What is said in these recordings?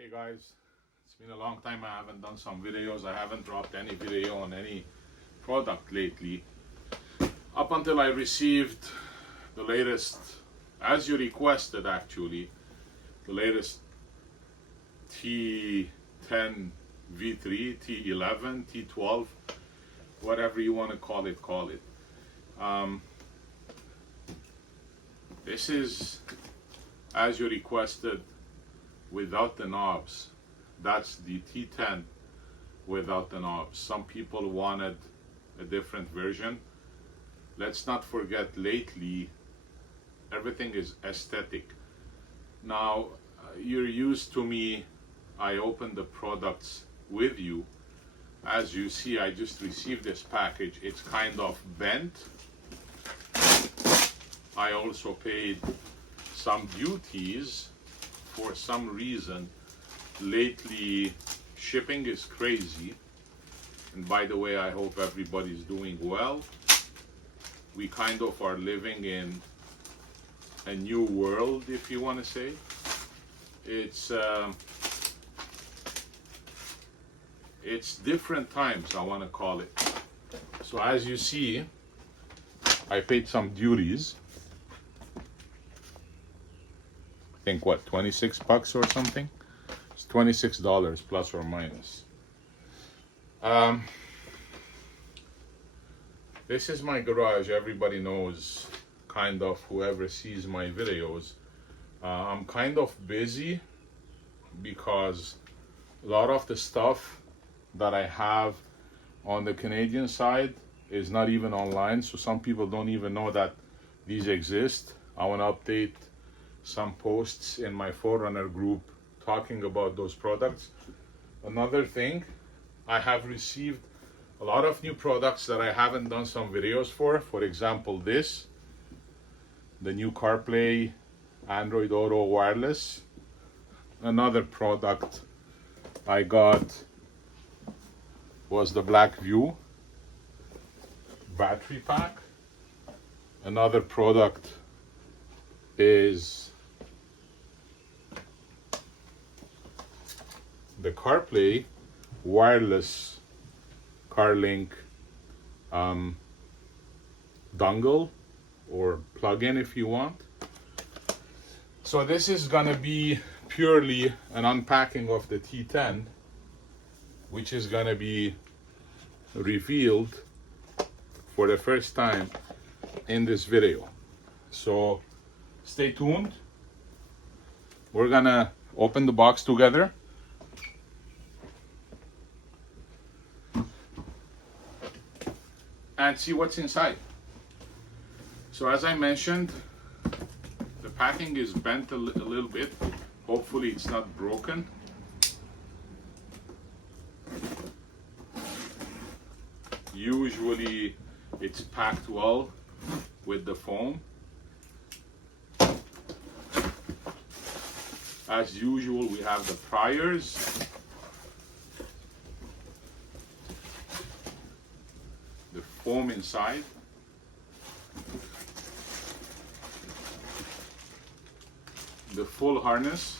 Hey guys, it's been a long time I haven't done some videos. I haven't dropped any video on any product lately. Up until I received the latest, as you requested actually, the latest T10V3, T11, T12, whatever you want to call it, This is, as you requested, without the knobs. That's the T10 without the knobs. Some people wanted a different version. Let's not forget, lately everything is aesthetic. Now you're used to me, I open the products with you. As you see, I just received this package. It's kind of bent. I also paid some duties. For some reason lately shipping is crazy, and by the way, I hope everybody's doing well. We kind of are living in a new world, if you want to say. It's different times, I want to call it. So as you see, I paid some duties. I think what, 26 bucks or something? It's $26 plus or minus. This is my garage. Everybody knows, kind of, whoever sees my videos. I'm kind of busy because a lot of the stuff that I have on the Canadian side is not even online, so some people don't even know that these exist. I want to update some posts in my 4Runner group talking about those products. Another thing, I have received a lot of new products that I haven't done some videos for. For example, this, the new CarPlay Androidauto wireless. Another product I got was the Black View battery pack. Another product is the CarPlay wireless CarLink dongle or plug-in, if you want. So this is gonna be purely an unpacking of the T10, which is gonna be revealed for the first time in this video. So stay tuned. We're gonna open the box together. And see what's inside. So as I mentioned, the packing is bent a little bit. Hopefully it's not broken. Usually it's packed well with the foam. As usual, we have the pliers. The foam inside. The full harness.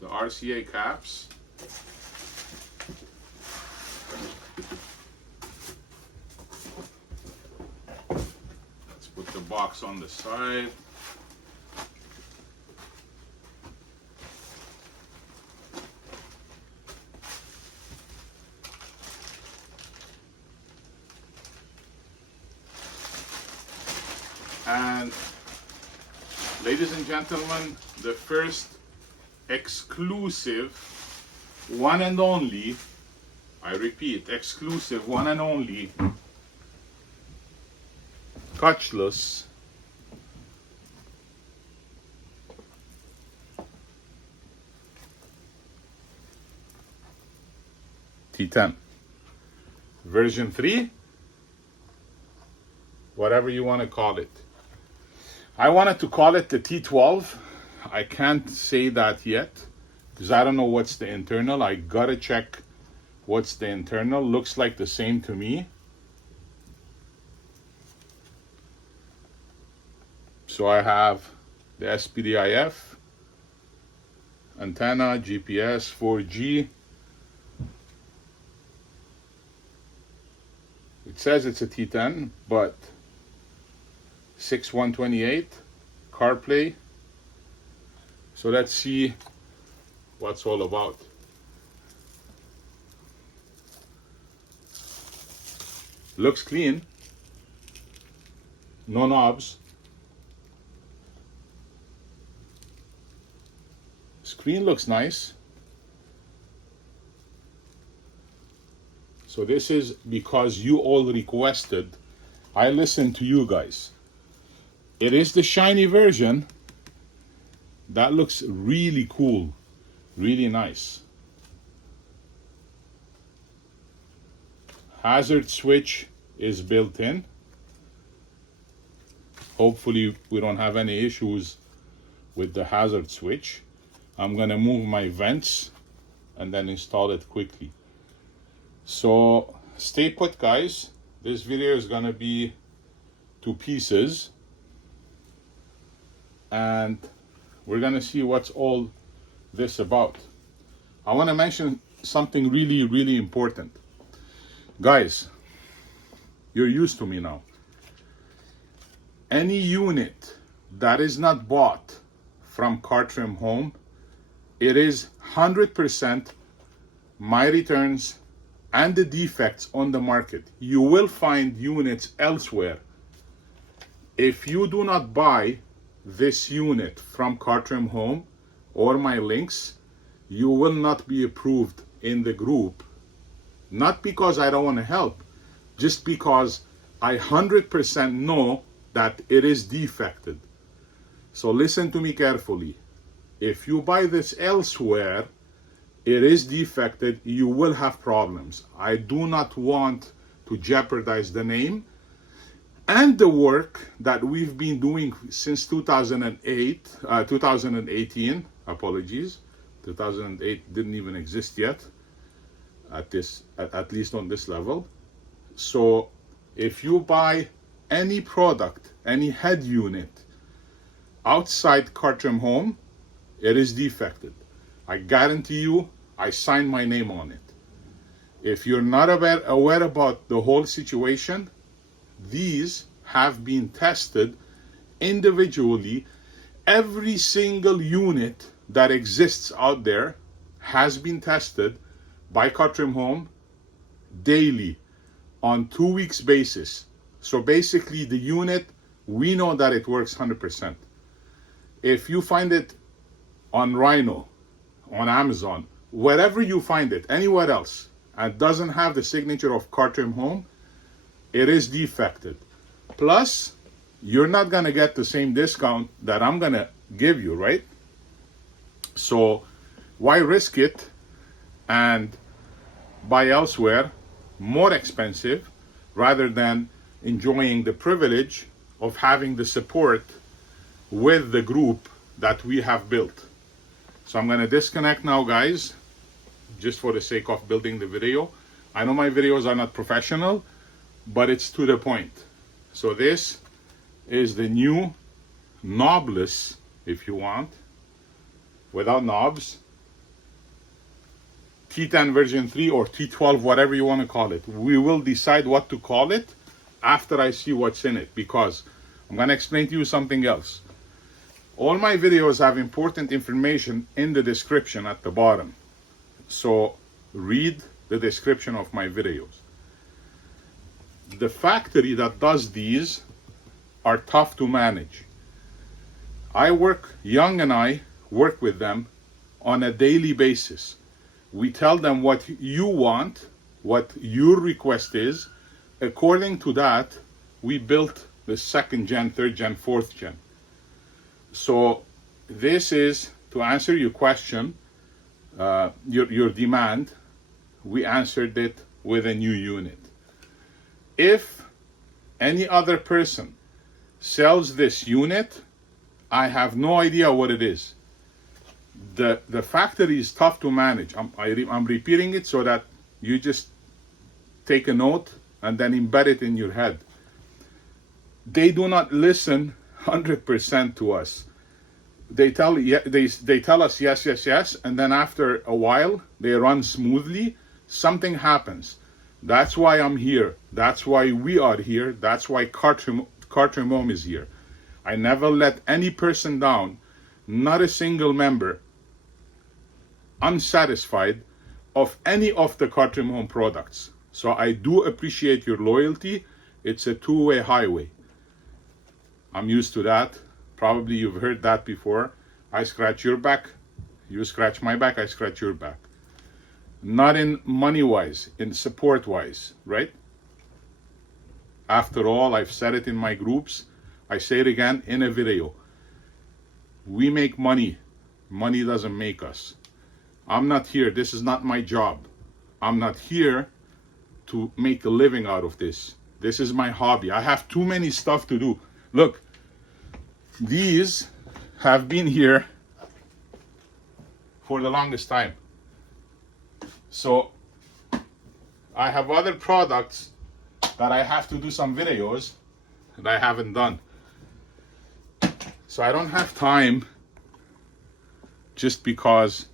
The RCA caps. Let's put the box on the side. And ladies and gentlemen, the first exclusive, one and only, I repeat, exclusive, one and only, touchless T10 version 3, whatever you want to call it. I wanted to call it the T12. I can't say that yet because I don't know what's the internal. I gotta check what's the internal. Looks like the same to me. So I have the SPDIF, antenna, GPS, 4G. It says it's a T10, but 6128, CarPlay. So let's see what's all about. Looks clean, no knobs. Screen looks nice. So this is because you all requested. I listened to you guys. It is the shiny version. That looks really cool, really nice. Hazard switch is built in. Hopefully we don't have any issues with the hazard switch. I'm gonna move my vents and then install it quickly. So stay put, guys. This video is gonna be 2 pieces, and we're gonna see what's all this about. I wanna mention something really, really important. Guys, you're used to me now. Any unit that is not bought from Cartrimhome, it is 100% my returns and the defects on the market. You will find units elsewhere. If you do not buy this unit from Cartrimhome or my links, you will not be approved in the group. Not because I don't want to help, just because I 100% know that it is defected. So listen to me carefully. If you buy this elsewhere, it is defected, you will have problems. I do not want to jeopardize the name and the work that we've been doing since 2018, apologies. 2008 didn't even exist yet at least on this level. So if you buy any product, any head unit outside Cartrimhome, it is defected. I guarantee you, I sign my name on it. If you're not aware about the whole situation, these have been tested individually. Every single unit that exists out there has been tested by Cartrimhome daily on 2 weeks basis. So basically the unit, we know that it works 100%. If you find it on Rhino, on Amazon, wherever you find it, anywhere else, and doesn't have the signature of Cartrimhome, it is defected. Plus, you're not gonna get the same discount that I'm gonna give you, right? So why risk it and buy elsewhere more expensive rather than enjoying the privilege of having the support with the group that we have built? So I'm gonna disconnect now, guys, just for the sake of building the video. I know my videos are not professional, but it's to the point. So this is the new knobless, if you want, without knobs, T10 version 3 or T12, whatever you want to call it. We will decide what to call it after I see what's in it, because I'm going to explain to you something else. All my videos have important information in the description at the bottom. So read the description of my videos. The factory that does these are tough to manage. Young and I work with them on a daily basis. We tell them what you want, what your request is. According to that, we built the 2nd gen, 3rd gen, 4th gen. So this is to answer your question, your demand. We answered it with a new unit. If any other person sells this unit, I have no idea what it is. The factory is tough to manage. I'm repeating it so that you just take a note and then embed it in your head. They do not listen 100% to us. they tell us yes, and then after a while they run smoothly. Something happens. That's why I'm here. That's why we are here. That's why Cartrimhome is here. I never let any person down, not a single member unsatisfied of any of the Cartrimhome products. So I do appreciate your loyalty. It's a two-way highway. I'm used to that. Probably you've heard that before. I scratch your back, you scratch my back, I scratch your back. Not in money-wise, in support-wise, right? After all, I've said it in my groups. I say it again in a video. We make money. Money doesn't make us. I'm not here. This is not my job. I'm not here to make a living out of this. This is my hobby. I have too many stuff to do. Look, these have been here for the longest time. So I have other products that I have to do some videos that I haven't done. So I don't have time just because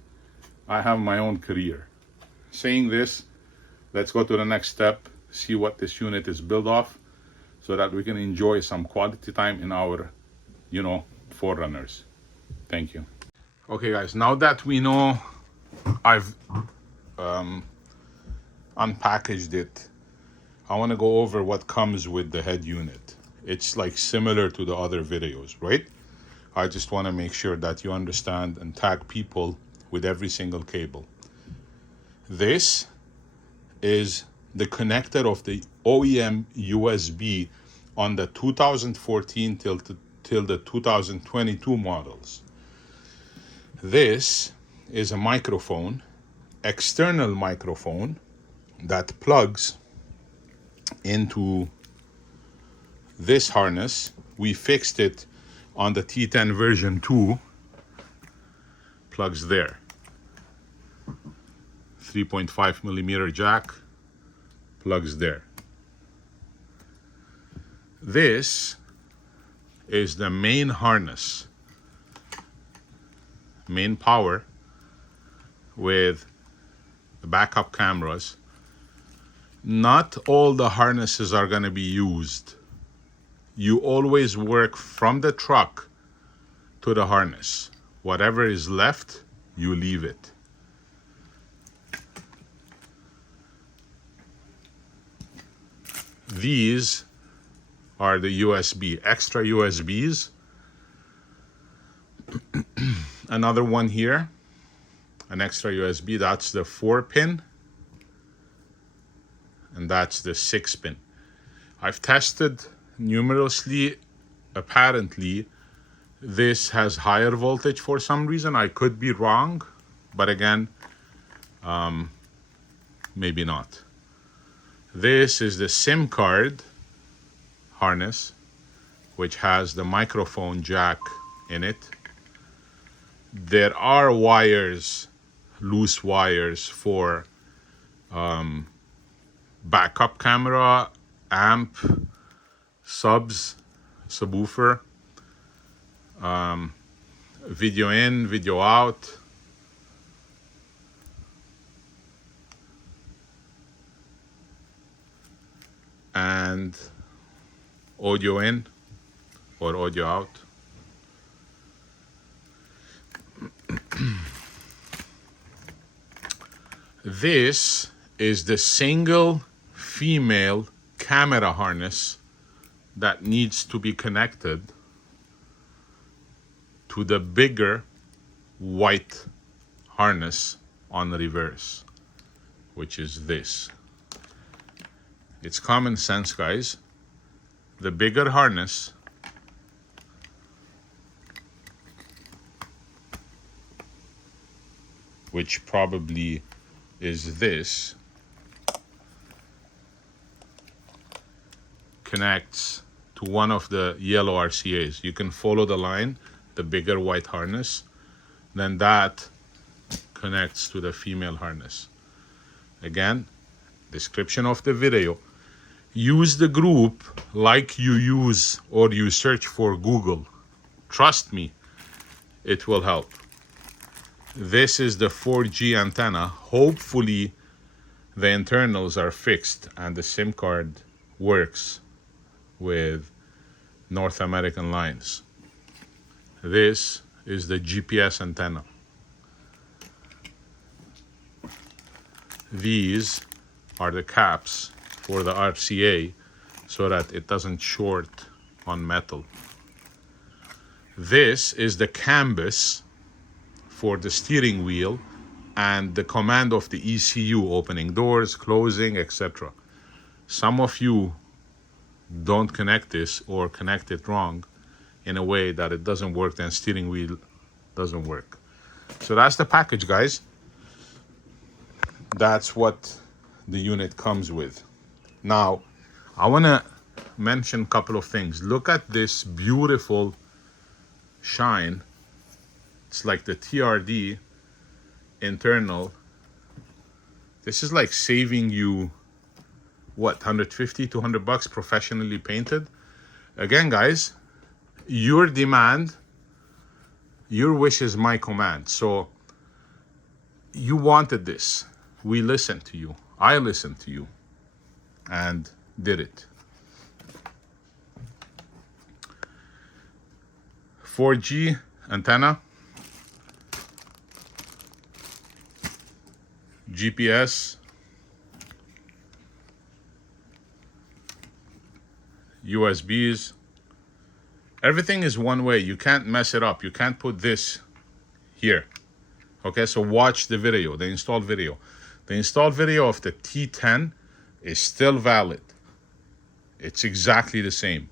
I have my own career. Saying this, let's go to the next step, see what this unit is built off, so that we can enjoy some quality time in our, 4Runners. Thank you. Okay guys, now that we know I've unpackaged it, I want to go over what comes with the head unit. It's like similar to the other videos, right? I just want to make sure that you understand and tag people with every single cable. This is the connector of the OEM USB on the 2014 till the 2022 models. This is a microphone, external microphone, that plugs into this harness. We fixed it on the T10 version 2, plugs there. 3.5 millimeter jack, plugs there. This is the main harness, main power, with the backup cameras. Not all the harnesses are going to be used. You always work from the truck to the harness. Whatever is left, you leave it. These are the USB, extra USBs. Another one here, an extra USB, that's the 4-pin, and that's the 6-pin. I've tested numerously. Apparently this has higher voltage for some reason. I could be wrong, but again, maybe not. This is the SIM card harness, which has the microphone jack in it. There are wires, loose wires, for backup camera, amp, subs, subwoofer, video in, video out, and audio in or audio out. This is the single female camera harness that needs to be connected to the bigger white harness on the reverse, which is this. It's common sense, guys. The bigger harness which probably is this, connects to one of the yellow RCAs. You can follow the line, the bigger white harness, then that connects to the female harness. Again, description of the video. Use the group like you use or you search for Google. Trust me, it will help. This is the 4G antenna. Hopefully the internals are fixed and the SIM card works with North American lines. This is the GPS antenna. These are the caps for the RCA so that it doesn't short on metal. This is the canvas for the steering wheel and the command of the ECU, opening doors, closing, etc. Some of you don't connect this or connect it wrong in a way that it doesn't work, then steering wheel doesn't work. So that's the package, guys. That's what the unit comes with. Now, I want to mention a couple of things. Look at this beautiful shine. It's like the TRD internal. This is like saving you, what, 150, 200 bucks professionally painted. Again, guys, your demand, your wish is my command. So you wanted this. We listened to you. I listened to you and did it. 4G antenna, GPS, USBs. Everything is one way. You can't mess it up. You can't put this here. Okay, so watch the video, the installed video. The installed video of the T10 is still valid. It's exactly the same.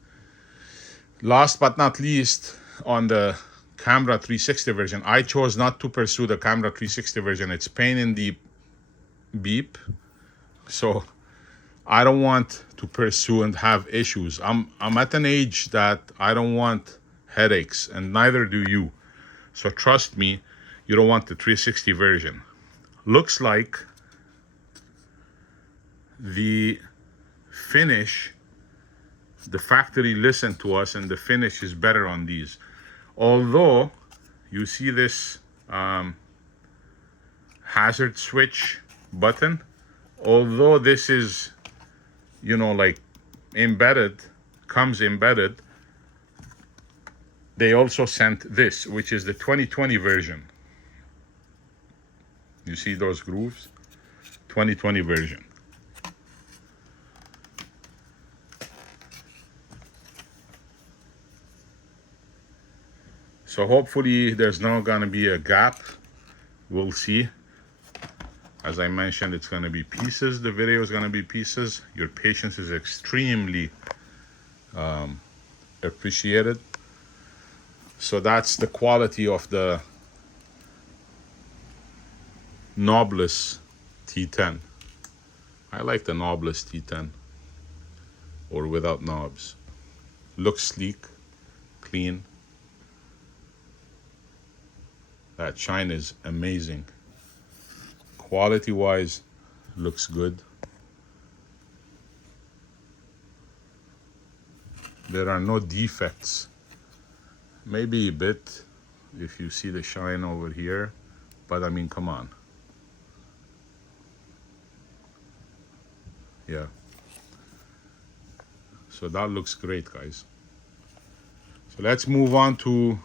Last but not least, on the camera 360 version, I chose not to pursue the camera 360 version. It's pain in the beep. So I don't want to pursue and have issues. I'm at an age that I don't want headaches, and neither do you. So trust me, you don't want the 360 version. Looks like the finish, the factory listened to us, and the finish is better on these. Although you see this hazard switch button, although this is, you know, like embedded, comes embedded, they also sent this, which is the 2020 version. You see those grooves? 2020 version. So hopefully there's not gonna be a gap. We'll see. As I mentioned, it's gonna be pieces. The video is gonna be pieces. Your patience is extremely appreciated. So that's the quality of the knobless T10. I like the knobless T10, or without knobs. Looks sleek, clean. That shine is amazing. Quality wise, looks good. There are no defects. Maybe a bit if you see the shine over here, but I mean, come on. Yeah. So that looks great, guys. So let's move on to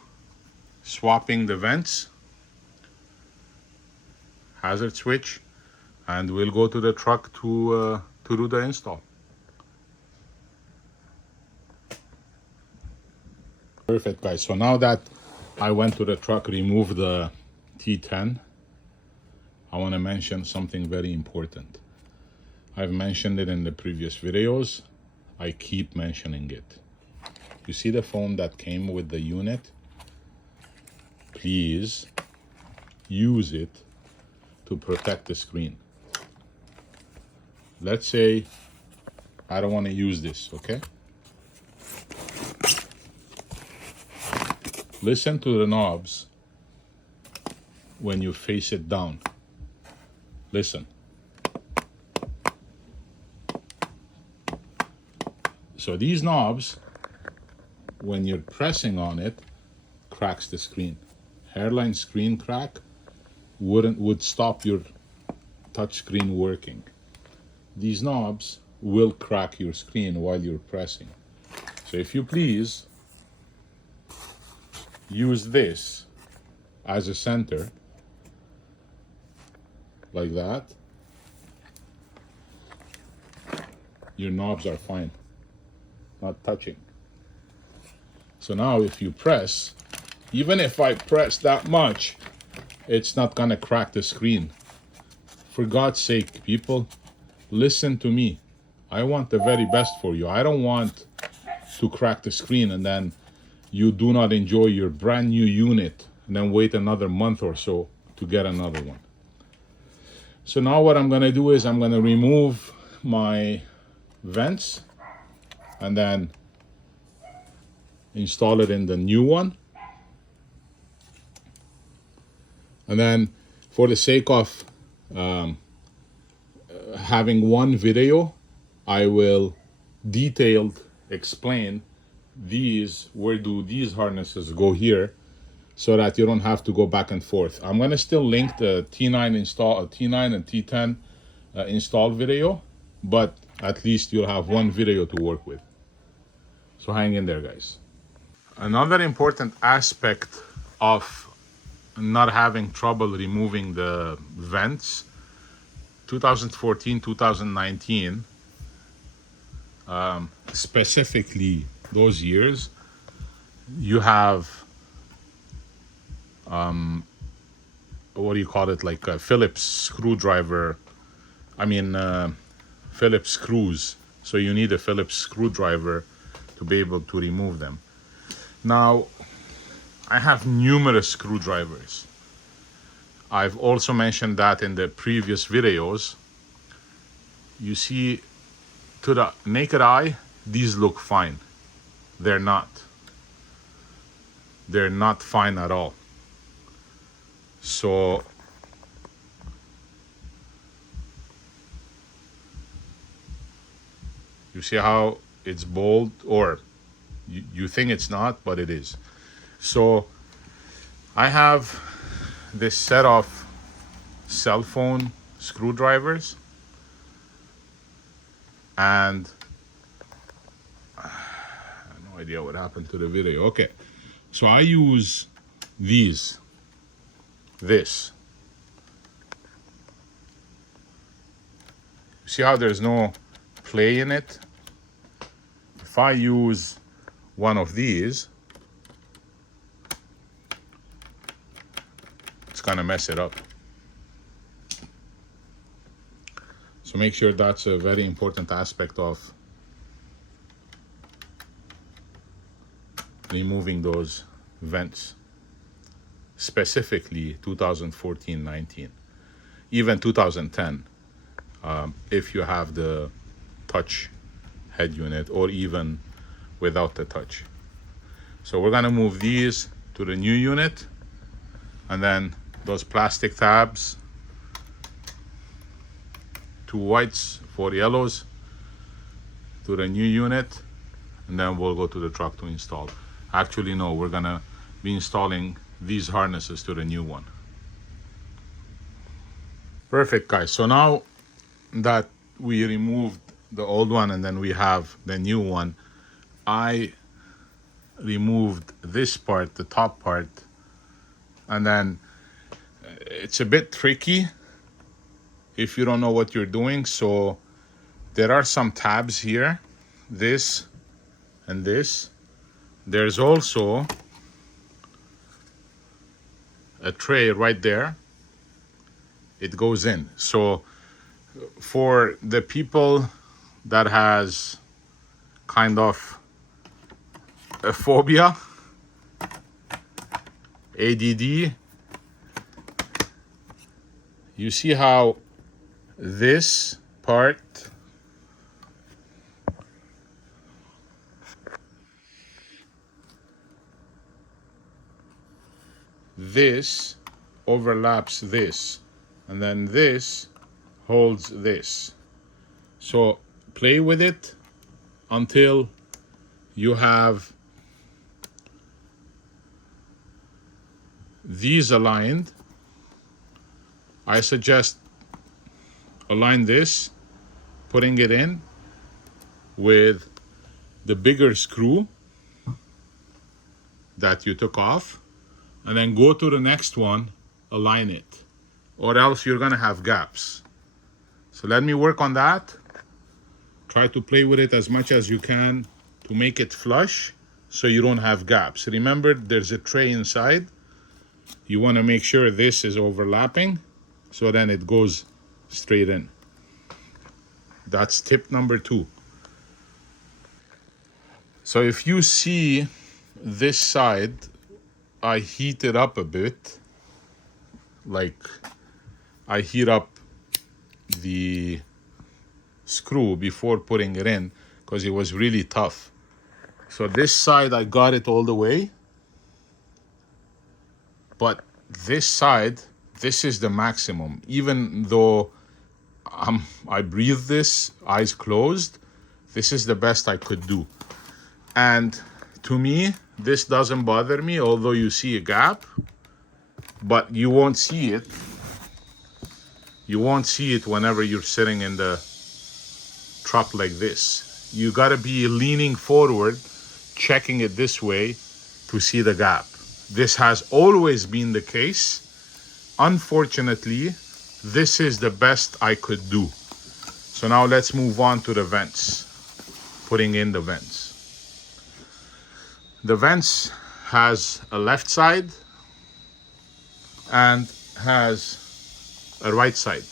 swapping the vents. Hazard switch, and we'll go to the truck to do the install. Perfect, guys. So now that I went to the truck, removed the T10, I want to mention something very important. I've mentioned it in the previous videos. I keep mentioning it. You see the foam that came with the unit? Please use it to protect the screen. Let's say I don't want to use this, okay? Listen to the knobs when you face it down. Listen. So these knobs, when you're pressing on it, cracks the screen. hairline screen crack would stop your touchscreen working. These knobs will crack your screen while you're pressing. So if you please, use this as a center, like that. Your knobs are fine, not touching. So now if you press, even if I press that much, it's not gonna crack the screen. For God's sake, people, listen to me. I want the very best for you. I don't want to crack the screen and then you do not enjoy your brand new unit and then wait another month or so to get another one. So now what I'm gonna do is I'm gonna remove my vents and then install it in the new one. And then for the sake of having one video, I will detailed explain where do these harnesses go here, so that you don't have to go back and forth. I'm gonna still link the T9 install, T9 and T10 install video, but at least you'll have one video to work with. So hang in there, guys. Another important aspect of not having trouble removing the vents, 2014, 2019, specifically those years, you have what do you call it, like a Phillips screwdriver, Phillips screws. So you need a Phillips screwdriver to be able to remove them. Now, I have numerous screwdrivers. I've also mentioned that in the previous videos. You see, to the naked eye, these look fine. They're not. They're not fine at all. So you see how it's bold, or you think it's not, but it is. So I have this set of cell phone screwdrivers, and I have no idea what happened to the video. Okay, so I use this. See how there's no play in it? If I use one of these, it's gonna mess it up. So make sure that's a very important aspect of removing those vents, specifically 2014-19, even 2010, if you have the touch head unit, or even without the touch. So we're gonna move these to the new unit, and then those plastic tabs, 2 whites, 4 yellows, to the new unit, and then we'll go to the truck to install. Actually, no, we're gonna be installing these harnesses to the new one. Perfect, guys. So now that we removed the old one and then we have the new one, I removed this part, the top part, and then it's a bit tricky if you don't know what you're doing. So there are some tabs here, this and this. There's also a tray right there. It goes in. So for the people that has kind of a phobia, ADD, you see how this part this overlaps this, and then this holds this. So play with it until you have these aligned, I suggest align this, putting it in with the bigger screw that you took off, and then go to the next one, align it, or else you're gonna have gaps. So let me work on that. Try to play with it as much as you can to make it flush so you don't have gaps. Remember, there's a tray inside. You want to make sure this is overlapping so then it goes straight in. That's tip number 2. So if you see this side, I heat it up a bit. Like I heat up the screw before putting it in because it was really tough. So this side I got it all the way, but this side, this is the maximum. Even though I breathe this eyes closed, this is the best I could do. And to me, this doesn't bother me, although you see a gap, but you won't see it. You won't see it whenever you're sitting in the truck like this. You gotta be leaning forward, checking it this way to see the gap. This has always been the case. Unfortunately, this is the best I could do. So now let's move on to the vents, putting in the vents. The vents has a left side and has a right side.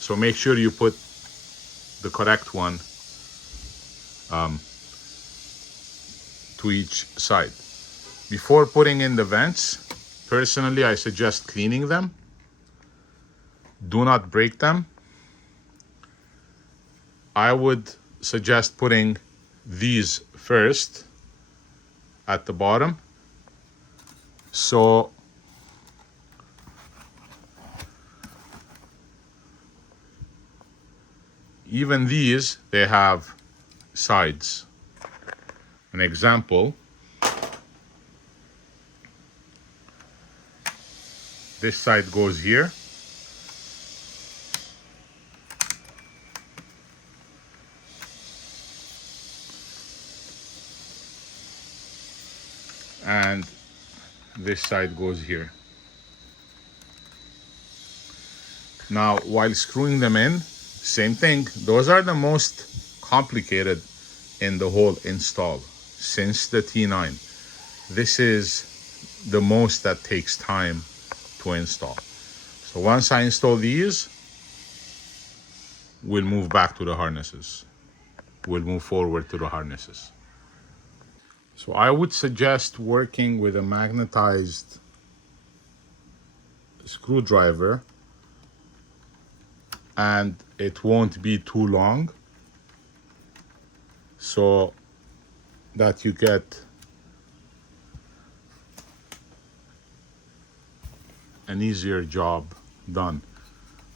So make sure you put the correct one to each side. Before putting in the vents, personally, I suggest cleaning them. Do not break them. I would suggest putting these first at the bottom. So even these, they have sides. An example, this side goes here. And this side goes here. Now, while screwing them in, same thing. Those are the most complicated in the whole install since the T9. This is the most that takes time to install. So once I install these, we'll move back to the harnesses. We'll move forward to the harnesses. So I would suggest working with a magnetized screwdriver, and it won't be too long, so that you get an easier job done.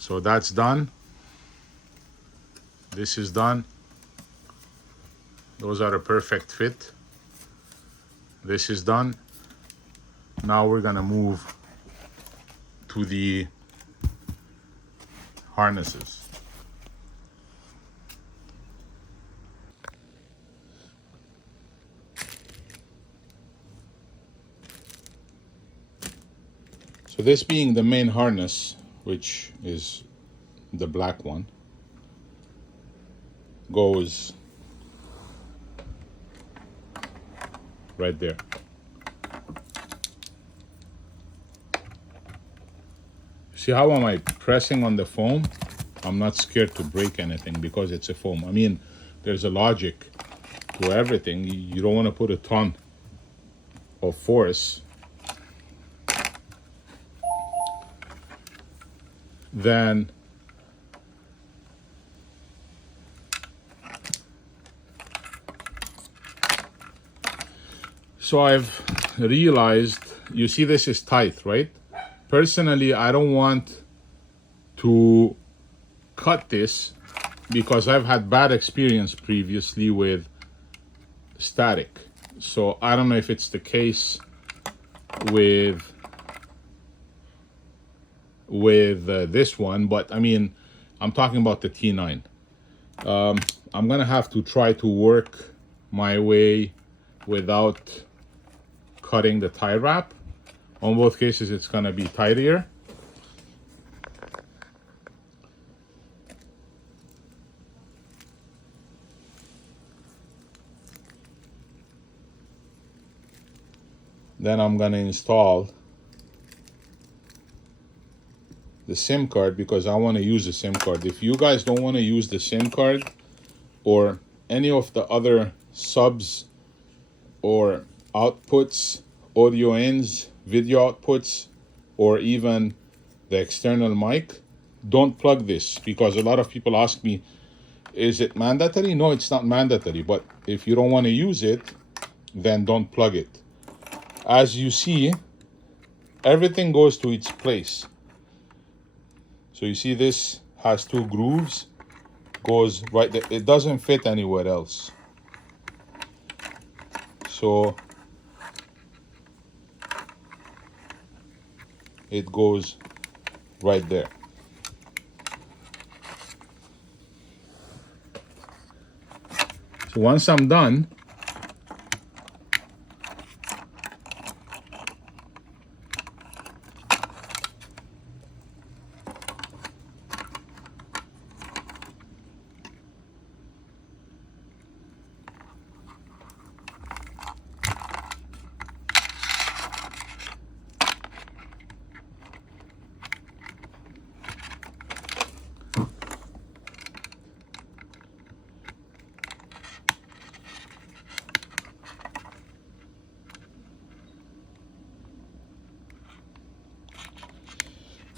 So that's done. This is done. Those are a perfect fit. This is done. Now we're gonna move to the harnesses. So this being the main harness, which is the black one, goes right there. See how am I pressing on the foam? I'm not scared to break anything because it's a foam. I mean, there's a logic to everything. You don't want to put a ton of force. Then so I've realized, you see this is tight, right? Personally, I don't want to cut this because I've had bad experience previously with static. So I don't know if it's the case with this one, but I mean, I'm talking about the T9. I'm gonna have to try to work my way without cutting the tie wrap. On both cases, it's gonna be tidier. Then I'm gonna install the SIM card because I want to use the SIM card. If you guys don't want to use the SIM card or any of the other subs or outputs, audio ins, video outputs, or even the external mic, don't plug this, because a lot of people ask me, is it mandatory? No, it's not mandatory, but if you don't want to use it, then don't plug it. As you see, everything goes to its place. So you see this has two grooves, goes right there. It doesn't fit anywhere else. So it goes right there. So once I'm done,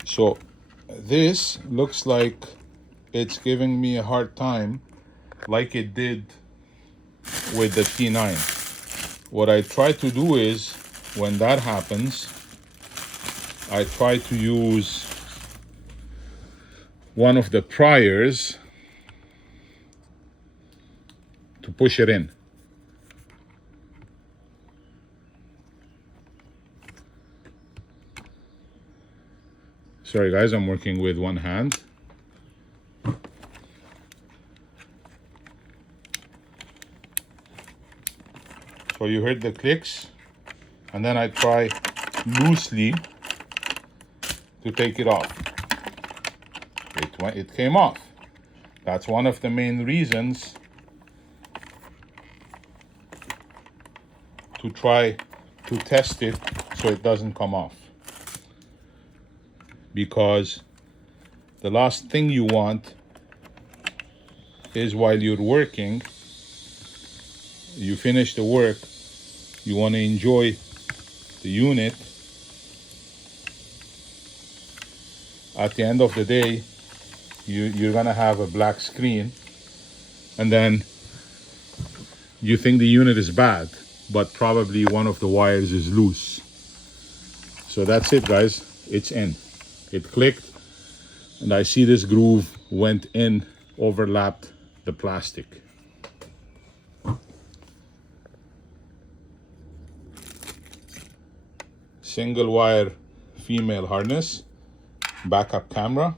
so this looks like it's giving me a hard time like it did with the T9. What I try to do is, when that happens, I try to use one of the priors to push it in. Sorry guys, I'm working with one hand. So you heard the clicks, and then I try loosely to take it off. It came off. That's one of the main reasons to try to test it so it doesn't come off. Because the last thing you want is, while you're working, you finish the work, you want to enjoy the unit. At the end of the day, you're gonna have a black screen, and then you think the unit is bad, but probably one of the wires is loose. So that's it guys, it's in. It clicked, and I see this groove went in, overlapped the plastic. Single wire female harness, backup camera.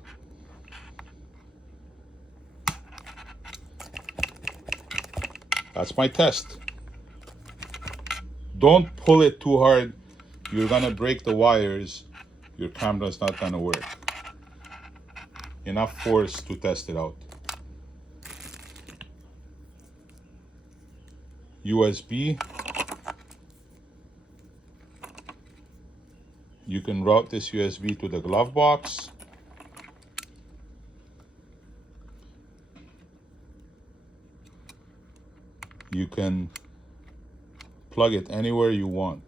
That's my test. Don't pull it too hard. You're gonna break the wires. Your camera's not gonna work. Enough force to test it out. USB. You can route this USB to the glove box. You can plug it anywhere you want.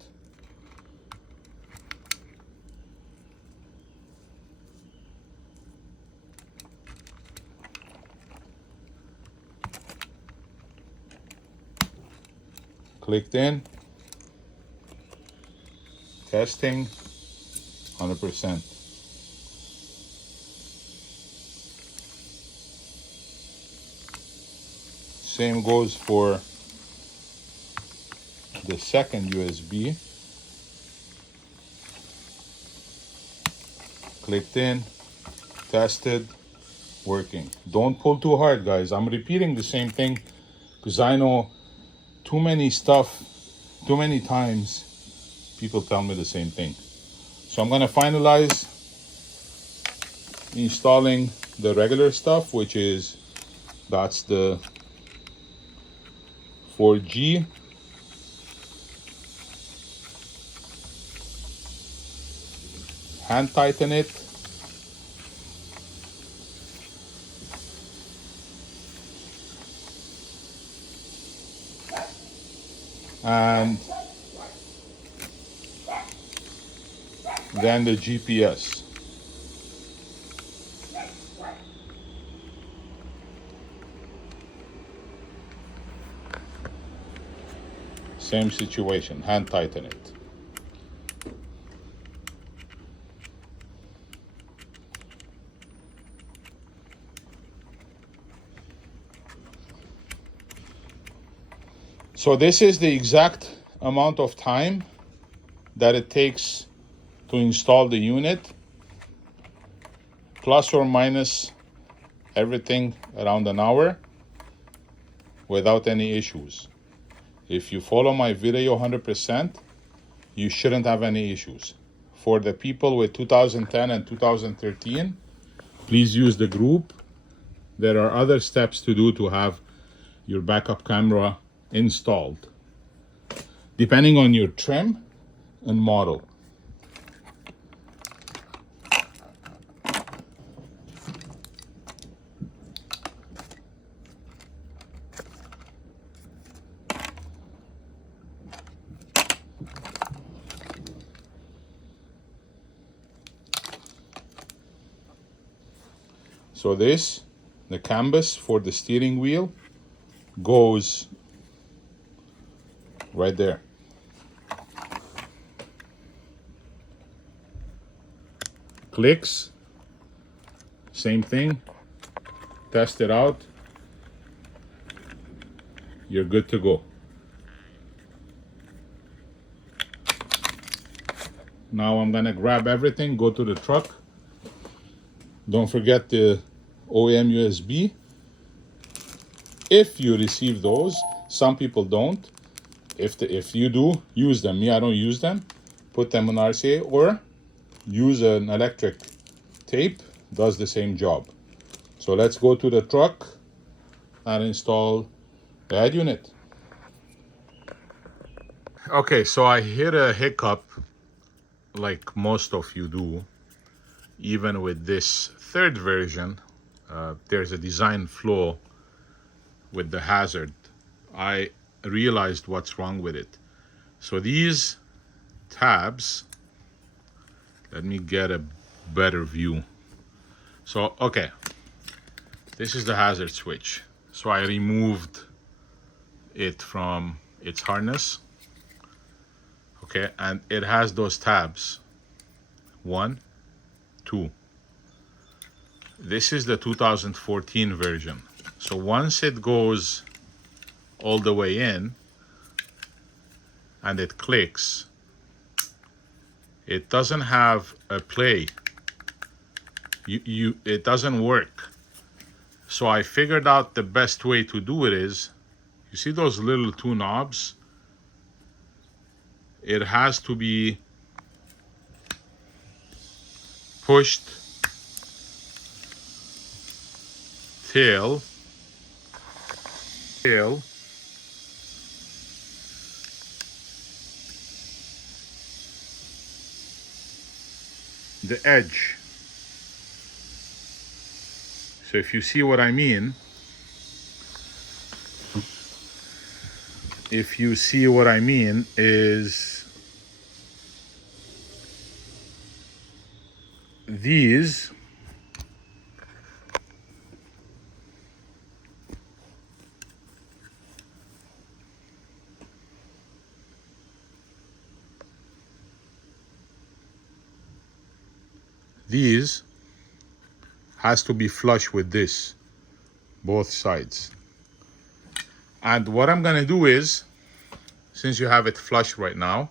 Clicked in. Testing. 100%. Same goes for the second USB. clicked in, tested, working. Don't pull too hard, guys. I'm repeating the same thing because I know too many times people tell me the same thing. So I'm gonna finalize installing the regular stuff, which is, that's the 4G. Hand tighten it. And then the GPS. Same situation, hand tighten it. So this is the exact amount of time that it takes to install the unit, plus or minus everything around an hour without any issues. If you follow my video 100%, you shouldn't have any issues. For the people with 2010 and 2013, please use the group. There are other steps to do to have your backup camera installed, depending on your trim and model. So this, the canvas for the steering wheel, goes right there. Clicks, same thing, test it out, you're good to go. Now I'm gonna grab everything, go to the truck. Don't forget the OEM USB. If you receive those, some people don't. If you do, use them. Me, I don't use them. Put them on RCA or use an electric tape, does the same job. So let's go to the truck and install the head unit. Okay, so I hit a hiccup like most of you do. Even with this third version, there's a design flaw with the hazard. I realized what's wrong with it. So these tabs, let me get a better view. So, okay, this is the hazard switch. So I removed it from its harness. Okay, and it has those tabs. 1, 2. This is the 2014 version. So once it goes all the way in and it clicks, it doesn't have a play. It doesn't work. So I figured out the best way to do it is, you see those little two knobs? It has to be pushed till the edge. So if you see what I mean, is these has to be flush with this, both sides. And what I'm gonna do is, since you have it flush right now,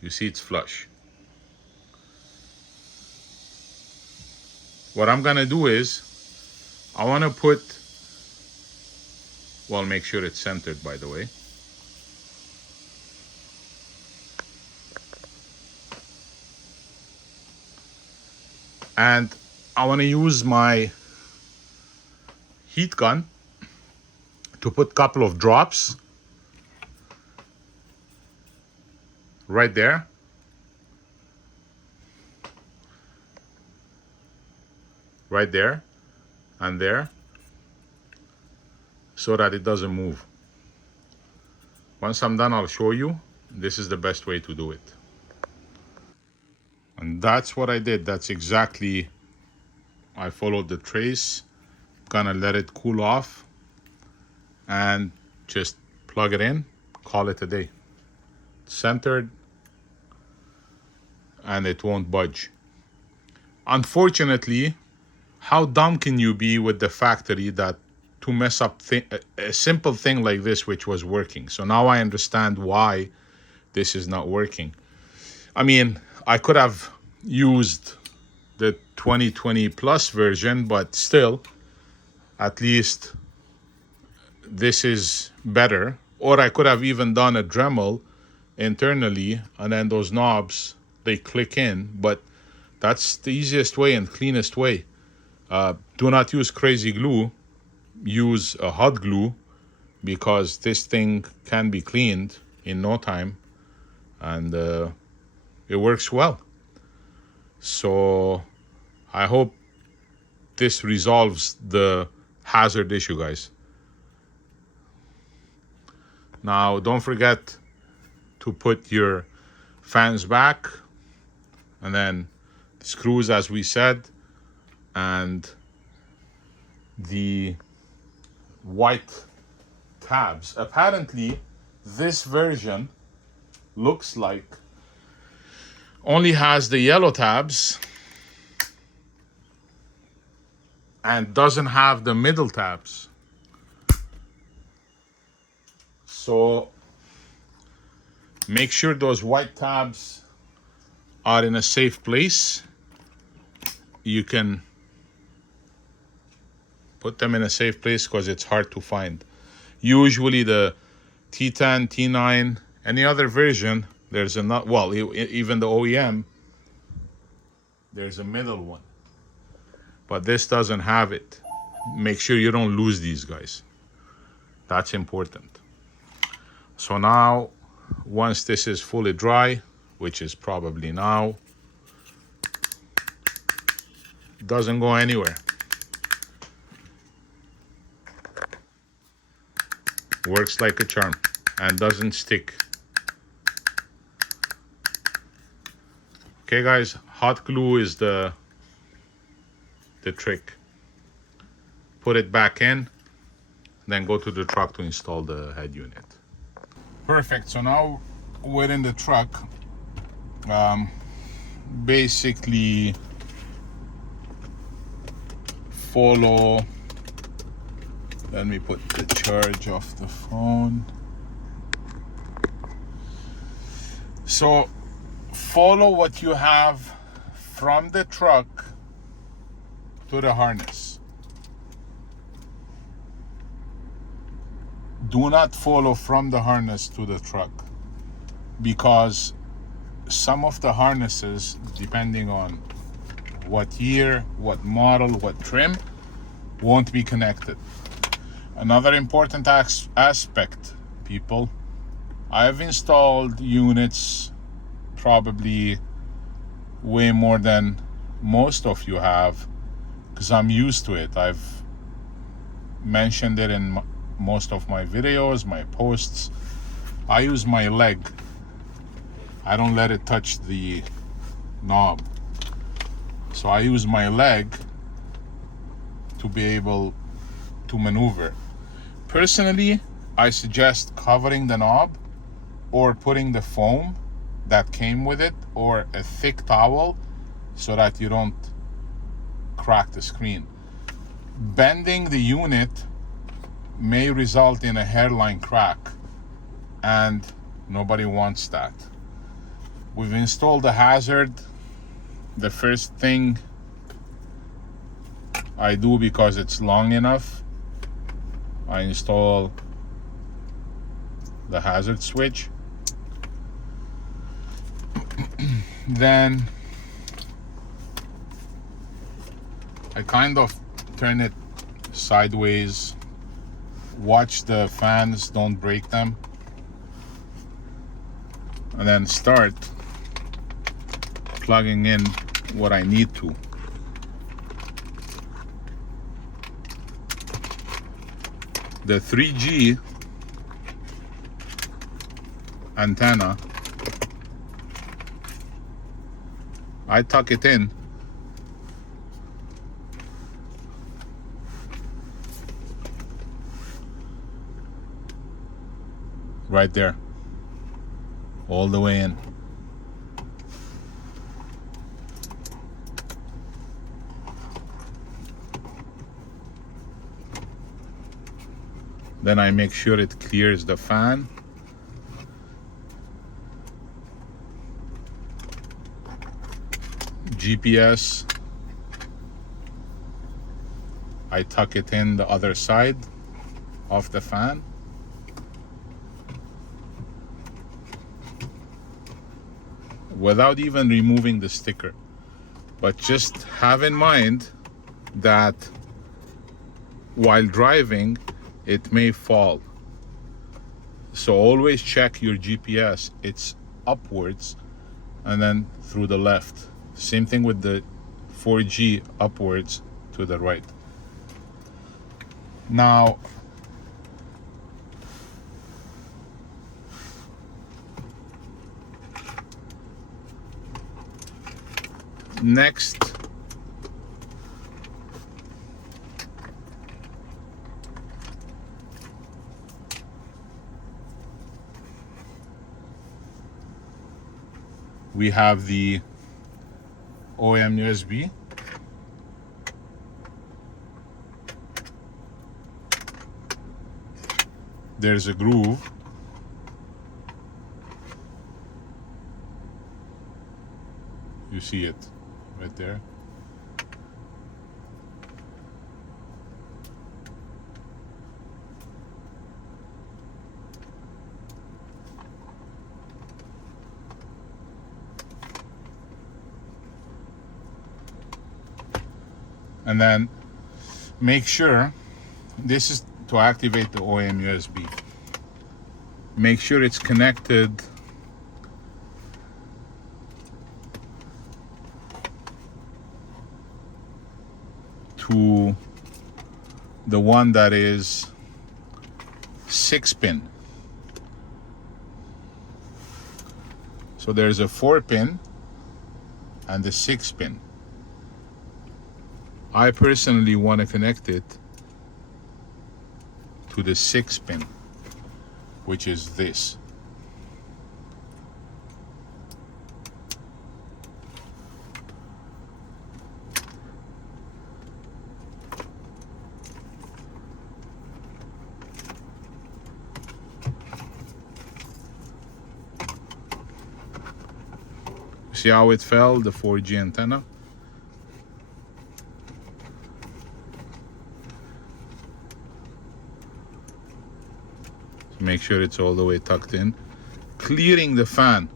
you see it's flush. what I'm gonna do is I want to put, well, make sure it's centered, by the way. And I want to use my heat gun to put a couple of drops right there. Right there and there, so that it doesn't move. Once I'm done, I'll show you. This is the best way to do it. And that's what I did. That's exactly, I followed the trace. Gonna let it cool off and just plug it in, call it a day. Centered, and it won't budge. Unfortunately, how dumb can you be with the factory that to mess up a simple thing like this, which was working? So now I understand why this is not working. I mean, I could have used the 2020 plus version, but still, at least this is better. Or I could have even done a Dremel internally, and then those knobs, they click in. But that's the easiest way and cleanest way. Do not use crazy glue. Use a hot glue, because this thing can be cleaned in no time, and it works well. So I hope this resolves the hazard issue, guys. Now, don't forget to put your fans back, and then the screws, as we said, and the white tabs. Apparently, this version looks like only has the yellow tabs and doesn't have the middle tabs. So make sure those white tabs are in a safe place. You can put them in a safe place because it's hard to find. Usually the T10, T9, any other version, there's a not, well, even the OEM, there's a middle one. But this doesn't have it. Make sure you don't lose these, guys. That's important. So now, once this is fully dry, which is probably now, doesn't go anywhere. Works like a charm and doesn't stick. Okay, guys, hot glue is the trick. Put it back in, then go to the truck to install the head unit. Perfect. So now we're in the truck. Basically follow, let me put the charge off the phone. So follow what you have from the truck to the harness. Do not follow from the harness to the truck, because some of the harnesses, depending on what year, what model, what trim, won't be connected. Another important aspect, people, I've installed units probably way more than most of you have, because I'm used to it. I've mentioned it in most of my videos, my posts. I use my leg. I don't let it touch the knob. So I use my leg to be able to maneuver. Personally, I suggest covering the knob or putting the foam that came with it or a thick towel so that you don't crack the screen. Bending the unit may result in a hairline crack, and nobody wants that. We've installed the hazard. The first thing I do because it's long enough. I install the hazard switch. Then I kind of turn it sideways, watch the fans, don't break them, and then start plugging in what I need to. The 3G antenna, I tuck it in right there, all the way in. Then I make sure it clears the fan. GPS, I tuck it in the other side of the fan. Without even removing the sticker. But just have in mind that while driving, it may fall. So always check your GPS. It's upwards and then through the left. Same thing with the 4G, upwards to the right. Now, next, we have the OEM USB. There's a groove. You see it right there. And then make sure, this is to activate the OEM USB. Make sure it's connected to the one that is 6-pin. So there's a 4-pin and the 6-pin. I personally want to connect it to the 6-pin, which is this. See how it fell, the 4G antenna? Make sure it's all the way tucked in. Clearing the fan.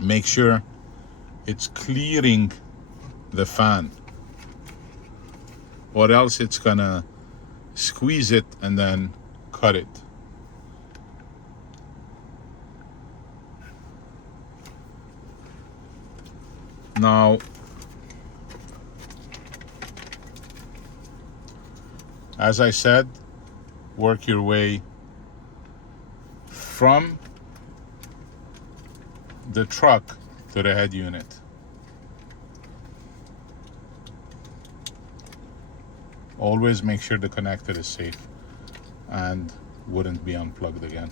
Make sure it's clearing the fan, or else it's gonna squeeze it and then cut it. Now, as I said, work your way from the truck to the head unit. Always make sure the connector is safe and wouldn't be unplugged again.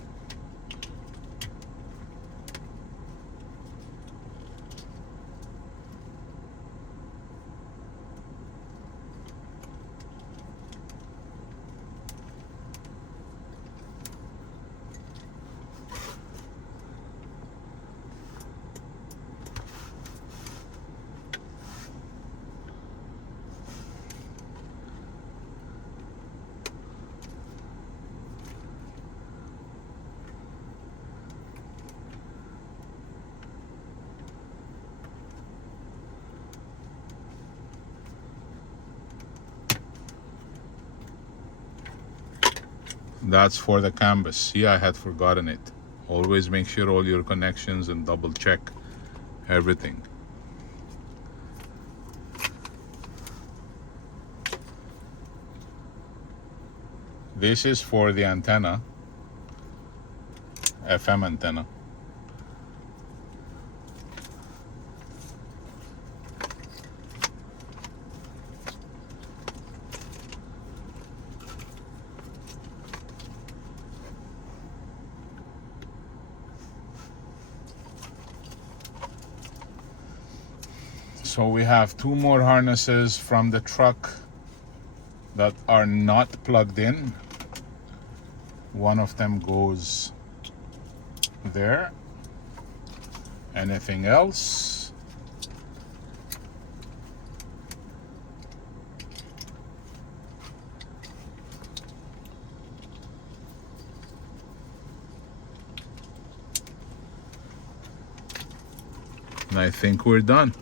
That's for the canvas. See, I had forgotten it. Always make sure all your connections and double check everything. This is for the antenna, FM antenna. So we have 2 more harnesses from the truck that are not plugged in. One of them goes there. Anything else? And I think we're done.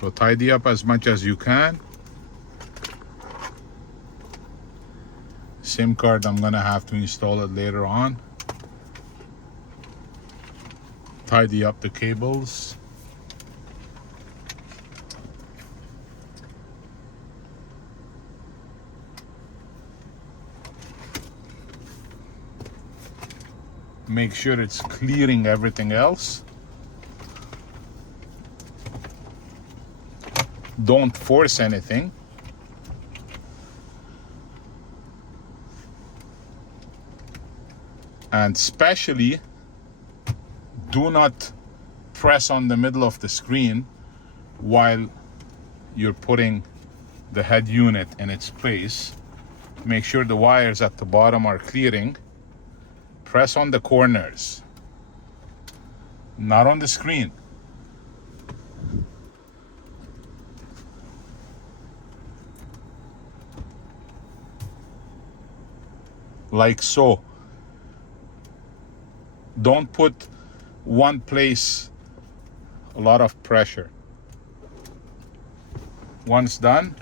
So tidy up as much as you can. SIM card, I'm gonna have to install it later on. Tidy up the cables. Make sure it's clearing everything else. Don't force anything. And especially, do not press on the middle of the screen while you're putting the head unit in its place. Make sure the wires at the bottom are clearing. Press on the corners, not on the screen. Like so. Don't put one place a lot of pressure. Once done,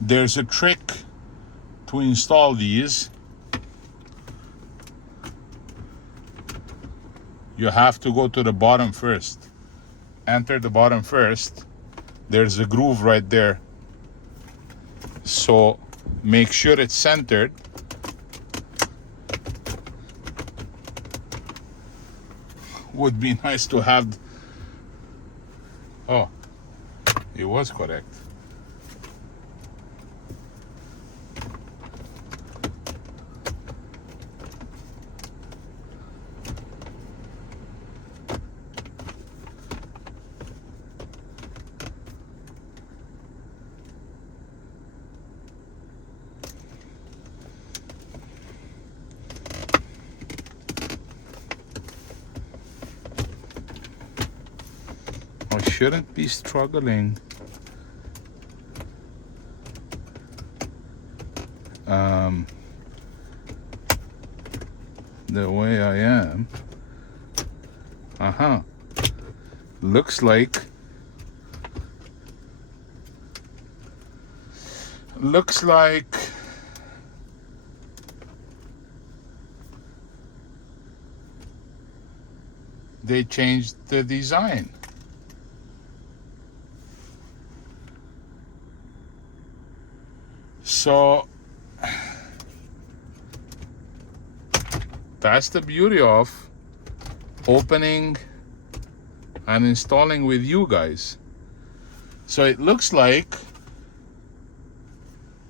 there's a trick to install these. You have to go to the bottom first. Enter the bottom first. There's a groove right there. So make sure it's centered. Would be nice to have. Oh, it was correct. Shouldn't be struggling. The way I am. Looks like they changed the design. So that's the beauty of opening and installing with you guys. So it looks like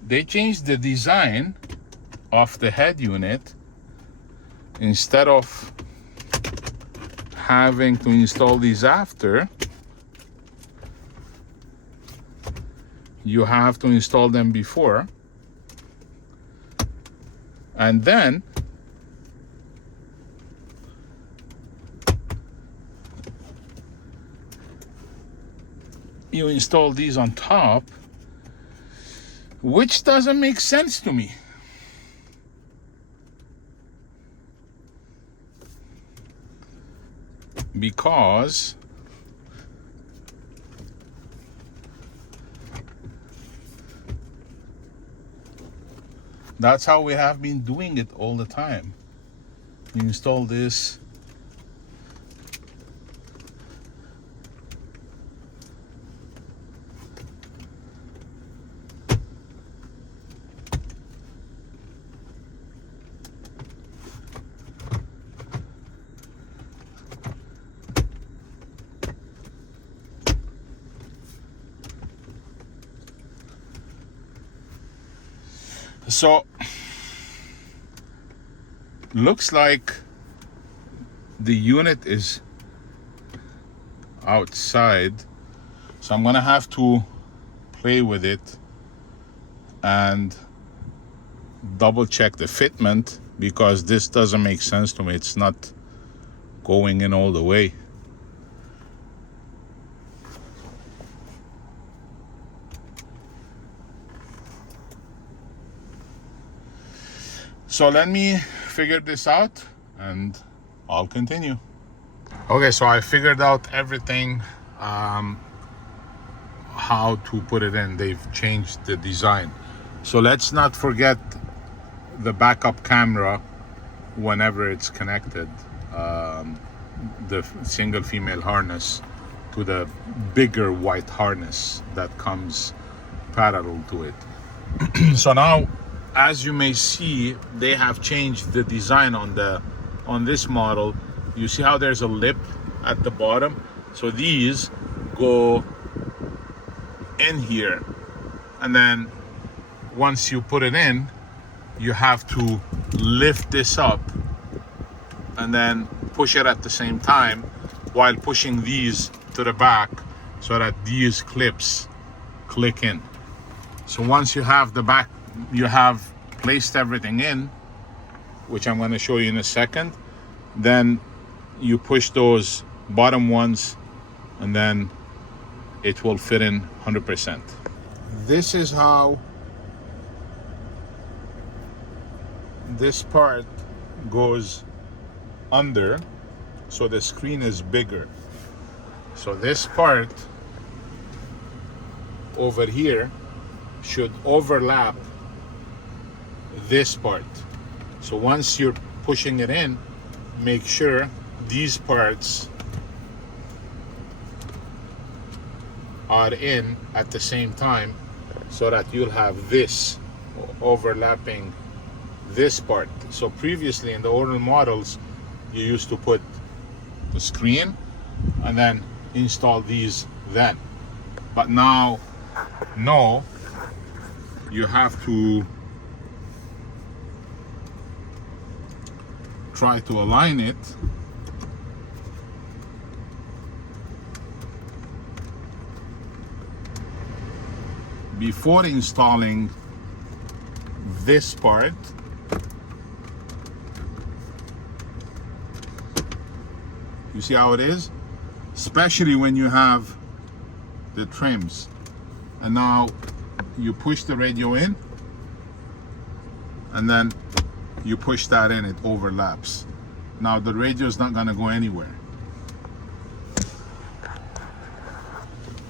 they changed the design of the head unit. Instead of having to install these after, you have to install them before. And then you install these on top, which doesn't make sense to me. because that's how we have been doing it all the time. You install this, so looks like the unit is outside, so I'm gonna have to play with it and double check the fitment, because this doesn't make sense to me. It's not going in all the way. So let me figure this out and I'll continue. Okay, so I figured out everything, how to put it in. They've changed the design. So let's not forget the backup camera whenever it's connected, the single female harness to the bigger white harness that comes parallel to it. So now, as you may see, they have changed the design on this model. You see how there's a lip at the bottom? So these go in here, and then once you put it in, you have to lift this up and then push it at the same time while pushing these to the back so that these clips click in. So once you have the back, you have placed everything in, which I'm going to show you in a second, then you push those bottom ones and then it will fit in 100%. This is how this part goes under, so the screen is bigger. So this part over here should overlap this part. So once you're pushing it in, make sure these parts are in at the same time, so that you'll have this overlapping this part. So previously in the older models, you used to put the screen and then install these then. But now, no, you have to try to align it before installing this part. You see how it is? Especially when you have the trims. And now you push the radio in, and then you push that in, it overlaps. Now the radio is not gonna go anywhere.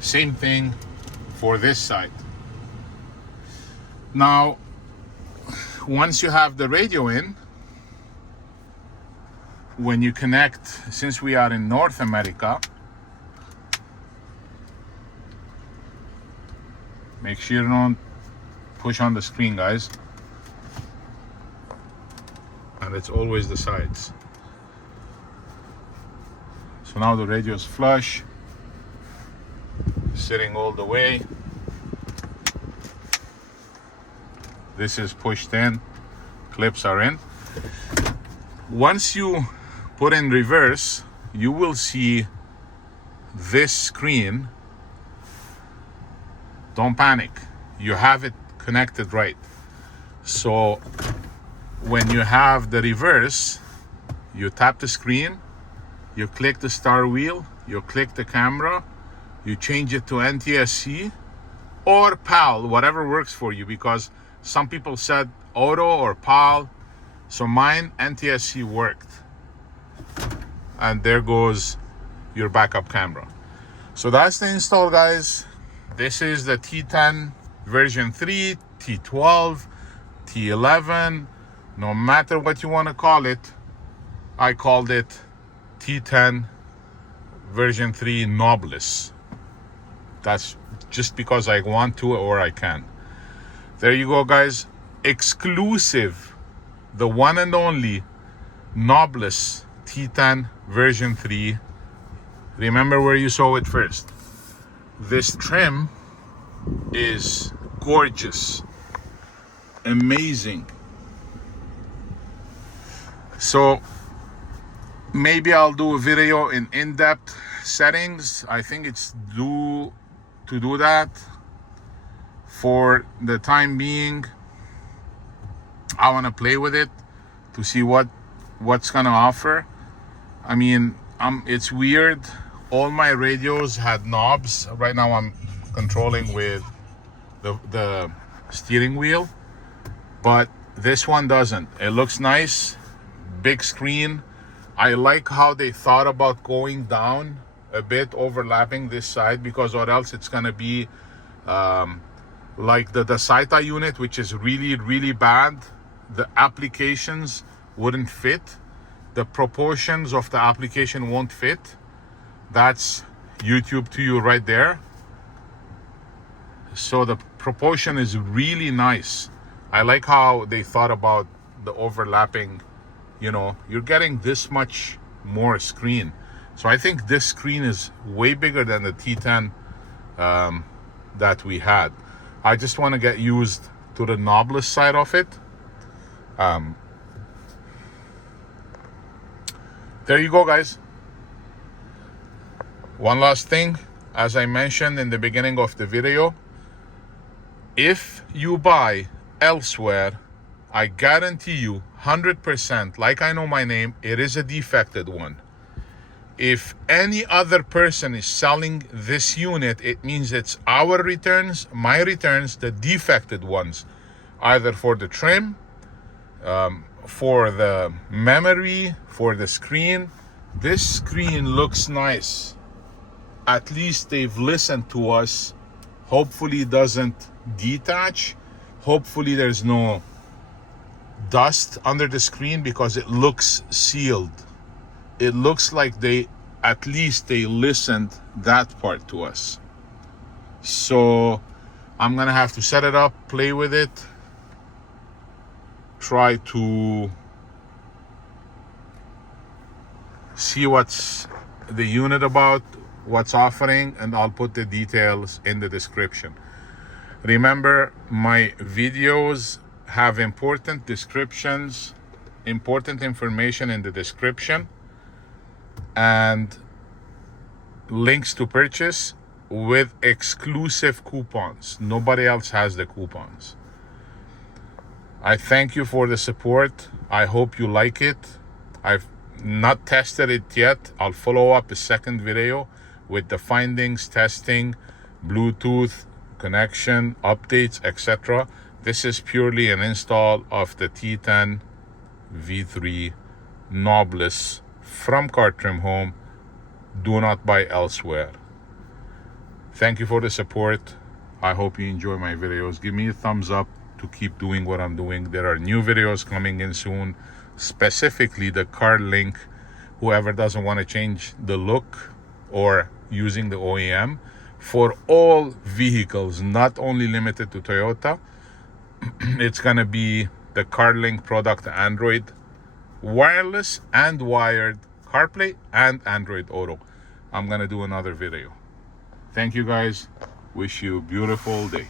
Same thing for this side. Now, once you have the radio in, when you connect, since we are in North America, make sure you don't push on the screen, guys. And it's always the sides. So now the radio is flush, sitting all the way. This is pushed in, clips are in. Once you put in reverse, you will see this screen. Don't panic, you have it connected right. So when you have the reverse, you tap the screen, you click the star wheel, you click the camera, you change it to NTSC or PAL, whatever works for you, because some people said auto or PAL. So mine, NTSC, worked. And there goes your backup camera. So that's the install, guys. This is the T10 version 3, T12, T11, no matter what you want to call it. I called it T10 version 3 knobless. That's just because I want to or I can. There you go, guys. Exclusive, the one and only knobless T10 version 3. Remember where you saw it first. This trim is gorgeous, amazing. So maybe I'll do a video in-depth settings. I think it's due to do that. For the time being, I want to play with it to see what's gonna offer. I mean, it's weird. All my radios had knobs. Right now I'm controlling with the steering wheel, but this one doesn't. It looks nice, big screen. I like how they thought about going down a bit, overlapping this side, because or else it's gonna be like the SATA unit, which is really bad. The applications wouldn't fit. The proportions of the application won't fit. That's YouTube to you right there. So the proportion is really nice. I like how they thought about the overlapping. You know, you're getting this much more screen. So I think this screen is way bigger than the T10 that we had. I just want to get used to the knobless side of it. There you go, guys. One last thing, as I mentioned in the beginning of the video, if you buy elsewhere, I guarantee you 100%, like I know my name, it is a defected one. If any other person is selling this unit, it means it's our returns, my returns, the defected ones, either for the trim, for the memory, for the screen. This screen looks nice. At least they've listened to us. Hopefully it doesn't detach. Hopefully there's no dust under the screen, because it looks sealed. It looks like at least they listened that part to us. So I'm gonna have to set it up, play with it, try to see what's the unit about, what's offering, and I'll put the details in the description. Remember, my videos have important descriptions, important information in the description, and links to purchase with exclusive coupons. Nobody else has the coupons. I thank you for the support. I hope you like it. I've not tested it yet. I'll follow up a second video with the findings, testing, Bluetooth connection, updates, etc. This is purely an install of the T10V3 knobless from Cartrimhome. Do not buy elsewhere. Thank you for the support. I hope you enjoy my videos. Give me a thumbs up to keep doing what I'm doing. There are new videos coming in soon, specifically the car link. Whoever doesn't want to change the look or using the OEM, for all vehicles, not only limited to Toyota. It's gonna be the CarLink product, Android, wireless and wired, CarPlay and Android Auto. I'm gonna do another video. Thank you, guys. Wish you a beautiful day.